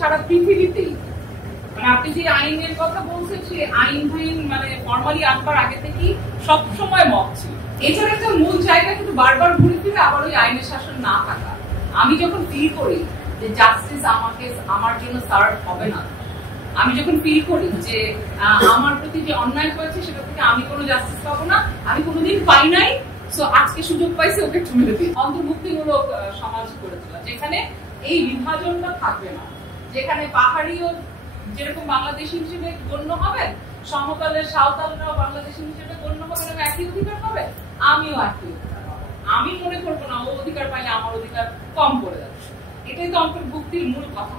সারা পৃথিবীতেই। মানে আপনি যে আইনের কথা বলছেন সেই আইন মানে ফর্মালি আনবার আগে থেকেই সবসময় মত ছিল। এটার একটা মূল জায়গা কিন্তু বারবার ঘুরে ফিরে আবার ওই আইনের শাসন না থাকা। আমি যখন ফিল করি যে জাস্টিস আমার জন্য সার্ভ হবে না, আমি যখন ফিল করি যে আমার প্রতি যে অন্যায় হয়েছে সেটা থেকে আমি কোনো জাস্টিস পাবো না, আমি কোনোদিন পাই নাই, সো আজকে সুযোগ পাইছি ওকে একটু মেরে দিই। অন্তর্ভুক্তিমূলক সমাজ গড়ে তোলা, যেখানে এই বিভাজনটা থাকবে না, যেখানে পাহাড়িও যেরকম বাংলাদেশী হিসেবে গণ্য হবে, সমতলের সাঁওতালরাও বাংলাদেশী হিসেবে গণ্য হবে, এবং একই অধিকার পাবে, আমিও একই অধিকার পাবো। আমি মনে করবো না ও অধিকার পাইলে আমার অধিকার কম করে যাচ্ছে। এটাই তো অন্তর্ভুক্তির মূল কথা,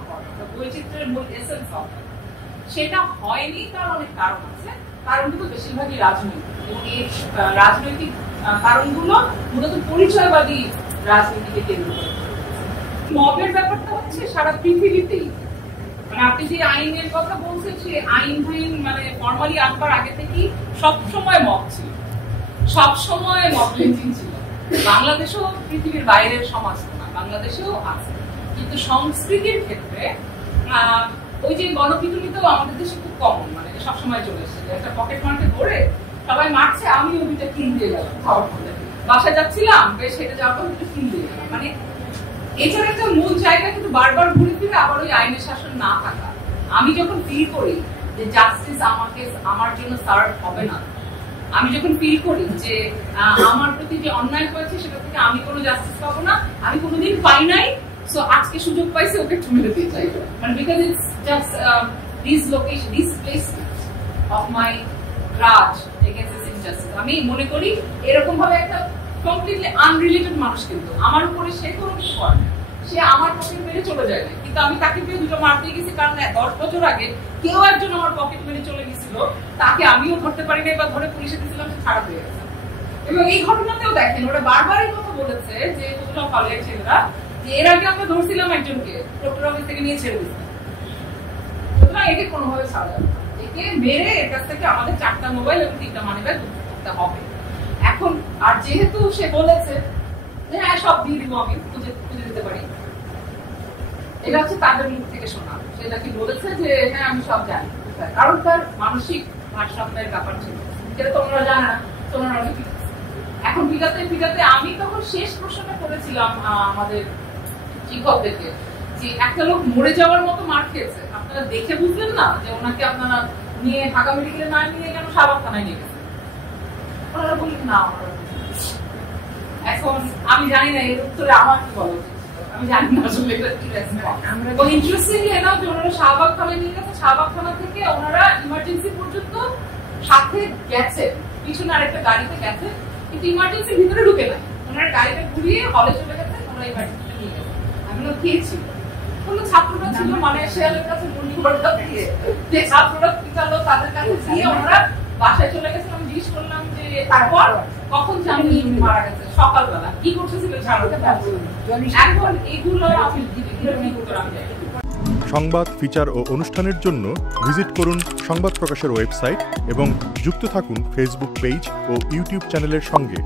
বৈচিত্র্যের মূল এসেন্স হবে। সেটা হয়নি, তার অনেক কারণ আছে। কারণগুলো বেশিরভাগই রাজনৈতিক, এবং এই রাজনৈতিক কারণগুলো মূলত পরিচয়বাদী রাজনীতিকে কেন্দ্র করে। মবের ব্যাপারটা হচ্ছে সারা পৃথিবীতেই। মানে আপনি যে আইনের কথা বলছেন সেই আইন মানে ফর্মালি আনবার আগে থেকেই সবসময় মব ছিল, সবসময় মব লিঞ্চিং ছিল। বাংলাদেশেও পৃথিবীর বাইরের সমাজ না, বাংলাদেশেও আছে, কিন্তু সংস্কৃতির ক্ষেত্রে ওই যে গণপিটুনিতেও আমাদের দেশে খুব কমন, মানে সবসময় চলে এসেছে। একটা পকেট মার্কে ধরে সবাই মারছে, আমি ওইটা কিন দিয়ে গেলাম, খাওয়ার ফলে বাসায় যাচ্ছিলাম, বেশ হেঁটে যাওয়ার পর ওইটা কিন দিয়ে গেলাম। মানে এটার একটা মূল জায়গা কিন্তু বারবার ঘুরে ফিরে আবার ওই আইনের শাসন না থাকা। আমি যখন ফিল করি যে জাস্টিস আমার জন্য সার্ভ হবে না, আমি যখন ফিল করি যে আমার প্রতি যে অন্যায় হয়েছে সেটা থেকে আমি কোনো জাস্টিস পাবো না, আমি কোনোদিন পাই নাই, সো আজকে সুযোগ পাইছি ওকে একটু মেরে দিতে চাই। মানে because it's just this location, this place of my Raj against this injustice. আমি মনে করি এরকম ভাবে একটা কমপ্লিটলি আনরিলেটেড মানুষ কিন্তু আমার উপরে সে কোনো কিছু করে না, সে আমার পকেট মেরে চলে যায় না, কিন্তু আমি তাকে পেয়ে দুটো মার দিয়ে গেছি, কারণ 10 বছর আগে কেউ একজন আমার পকেট মেরে চলে গেছিল, তাকে আমিও ধরতে পারি নাই বা ধরে পুলিশে দিয়েছিলাম, সে ছাড়া হয়ে গেছে। এবং এই ঘটনাতেও দেখেন ওরা বারবারই কথা বলেছে যে সব কলেজ ছেলেরা যে এর আগে আমরা ধরছিলাম একজনকে, প্রক্টর অফিস থেকে নিয়ে ছেড়ে দিচ্ছিলাম, সুতরাং একে কোনোভাবে ছাড়া যাবে না, একে মেরে এর কাছ থেকে আমাদের 4টা মোবাইল এবং 3টা মানিব্যাগ করতে হবে। এখন আর যেহেতু সে বলেছে যে হ্যাঁ সব দিয়ে দিব, আমি খুঁজে দিতে পারি, এটা হচ্ছে তাদের মুখ থেকে শোনা। সেটা কি বলেছে যে হ্যাঁ আমি সব জানি, কারণ তার মানসিক ভারসাম্যের ব্যাপার ছিল, সেটা তোমরা জানো না, তোমরা এখন পিটাতে আমি তখন শেষ প্রশ্নটা করেছিলাম আমাদের শিক্ষকদেরকে যে একটা লোক মরে যাওয়ার মতো মার খেয়েছে, আপনারা দেখে বুঝলেন না যে ওনাকে আপনারা নিয়ে ঢাকা মেডিকেলে না নিয়ে কেন শাহবাগ থানায় নিয়ে গেছেন? ওনারা বললেন না। এখন আমি জানি না এর উত্তরে আমার কি বলা উচিত, আমি জানি না আসলে এটা কি রেসপন্স। ইন্টারেস্টিংলি এনাফ যে ওনারা শাহবাগ থানায় নিয়ে গেছে, শাহবাগ থানা থেকে ওনারা ইমার্জেন্সি পর্যন্ত সাথে গেছে, পিছনে আরেকটা গাড়িতে গেছে, কিন্তু ইমার্জেন্সির ভিতরে ঢুকে নাই, ওনারা গাড়িটা ঘুরিয়ে হলে চলে গেছে, ওনারা ইমার্জেন্সিতে নিয়ে গেছে। আমি খেয়েছি কোনো ছাত্ররা ছিল, মানে শেয়ালের কাছে মুরগি ভর্তা দিয়ে যে ছাত্ররা পিছালো তাদের কাছে দিয়ে ওনারা বাসায় চলে গেছে। আমি জিজ্ঞেস করলাম যে তারপর কখন জানি মারা গেছে, সকালবেলা কি করতেছিল ছাড়তে পারবো। এখন এগুলো আমি সংবাদ, ফিচার ও অনুষ্ঠানের জন্য ভিজিট করুন সংবাদ প্রকাশের ওয়েবসাইট এবং যুক্ত থাকুন ফেসবুক পেজ ও ইউটিউব চ্যানেলের সঙ্গে।